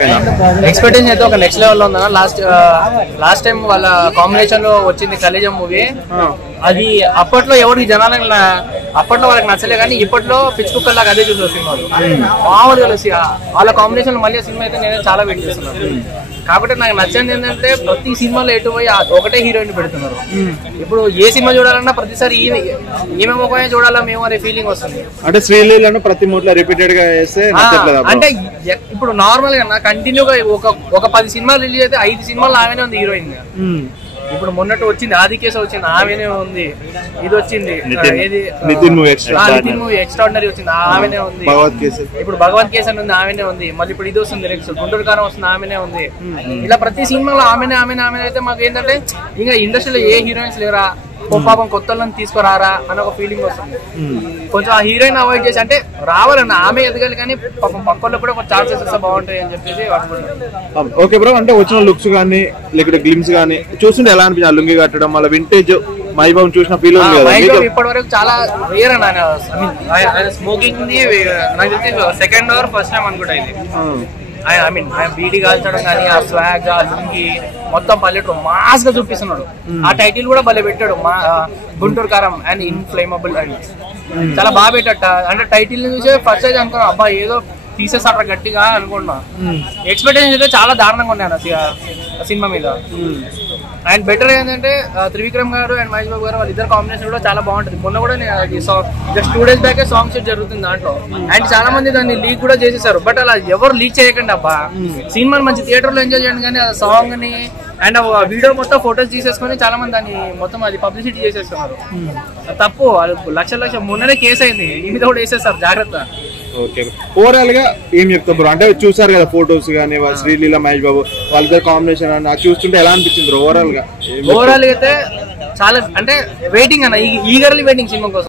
Expectation అయితే ఒక next level లో ఉందన్న. లాస్ట్ టైం వాళ్ళ కాంబినేషన్ లో వచ్చింది కలేజం మూవీ. అది అప్పట్లో ఎవరికి జనాలకు అప్పట్లో వాళ్ళకి నచ్చలే, కానీ ఇప్పట్లో పిచ్చి కుక్కల్లాగా అదే చూసారు సినిమాలు. మామూలుగా వాళ్ళ కాంబినేషన్ లో మళ్ళీ సినిమా అయితే నేను చాలా వెయిట్ చేస్తున్నాను. కాబట్టి నాకు నచ్చింది ఏంటంటే ప్రతి సినిమాలో ఎటు పోయి ఒకటే హీరోయిన్ పెడుతున్నారు. ఇప్పుడు ఏ సినిమా చూడాలన్నా ప్రతిసారి ఈమె ముఖమే చూడాలా మేము అనే ఫీలింగ్ వస్తుంది. అంటే శ్రీలీలను ప్రతి మూట్లో రిపీటెడ్ గా చేస్తే అంటే ఇప్పుడు నార్మల్ గా కంటిన్యూగా ఒక 10 సినిమాలు రిలీజ్ అయితే 5 సినిమాలు ఆమెనే ఉంది హీరోయిన్. ఇప్పుడు మొన్నట్టు వచ్చింది ఆదికేశ వచ్చింది, ఆమెనే ఉంది. ఇది వచ్చింది నితిన్ మూవీ ఎక్స్ట్రాడినరీ వచ్చింది, ఆమెనే ఉంది. ఇప్పుడు భగవత్ కేసు అని ఉంది, ఆమెనే ఉంది. మళ్ళీ ఇప్పుడు ఇది వస్తుంది నెక్స్ట్ గుంటూరు కారం వస్తుంది, ఆమెనే ఉంది. ఇలా ప్రతి సినిమాలో ఆమెనే అయితే మాకు ఏంటంటే ఇంకా ఇండస్ట్రీలో ఏ హీరోయిన్స్ లేరా, పాపం కొత్త వాళ్ళని తీసుకురారా అని ఒక ఫీలింగ్ వస్తుంది. కొంచెం ఆ హీరోయిన్ అవాయిడ్ చేసి అంటే రావాలన్న ఆమె ఎదగాలి, కానీ పాపం పక్కల్లో కూడా కొంచెం ఛాన్సెస్ వస్తే బాగుంటాయి అని చెప్పేసి అనుకుంటున్నాను. ఓకే బ్రో, అంటే వచ్చిన లుక్స్ కానీ లేకపోతే గ్లిమ్స్ కానీ చూస్తుంటే ఎలా అనిపించింది? లుంగి కట్టడం మళ్ళీ వింటేజ్ మైబాబు చూసిన ఫీల్ ఉంది కదా. ఇప్పటి వరకు చాలా రేర్ అన్న ఆయన స్మోకింగ్ నాకు తెలిసి సెకండ్ ఆర్ ఫస్ట్ టైం అనుకుంటా ఇది. ఆయన బీడీ కాల్చడం కానీ ఆ స్వాగ్ ఆ లుంగి మొత్తం పల్లెటూరు మాస్ గా చూపిస్తున్నాడు. ఆ టైటిల్ కూడా భలే పెట్టాడు, గుంటూరు కారం అండ్ ఇన్ఫ్లేమబుల్ అండ్ చాలా బాగా పెట్టట. అంటే టైటిల్ చూసే ఫస్ట్ అయితే అనుకున్నా అబ్బా ఏదో తీసేసాడు గట్టిగా అనుకున్నా. ఎక్స్పెక్టేషన్ అయితే చాలా దారుణంగా ఉన్నాను సినిమా మీద. అండ్ బెటర్ ఏంటంటే త్రివిక్రమ్ గారు అండ్ మహేష్ బాబు గారు వాళ్ళిద్దరు కాంబినేషన్ కూడా చాలా బాగుంటుంది. మొన్న కూడా just 2 days back song shoot జరుగుతుంది దాంట్లో. అండ్ చాలా మంది దాన్ని లీక్ కూడా చేసేసారు, బట్ అలా ఎవరు లీక్ చేయకండి అబ్బా. సినిమాని మంచి థియేటర్ లో ఎంజాయ్ చేయండి, కానీ ఆ సాంగ్ ని అండ్ వీడియో మొత్తం ఫొటోస్ తీసేసుకొని చాలా మంది దాన్ని మొత్తం అది పబ్లిసిటీ చేసేస్తున్నారు. తప్పు, లక్ష మొన్ననే కేసు అయింది, ఈ మీద కూడా వేసేస్తారు, జాగ్రత్త. ఓకే, ఓవరాల్ గా ఏం చెప్తారు బ్రో? అంటే చూసారు కదా ఫొటోస్ గానీ శ్రీలీల మహేష్ బాబు వాళ్ళిద్దరు కాంబినేషన్ నాకు చూస్తుంటే ఎలా అనిపించింది ఓవరాల్ గా? ఓవరాల్ గా అయితే చాలా అంటే వెయిటింగ్ అన్న, ఈగర్లీ వెయిటింగ్ సినిమా కోసం.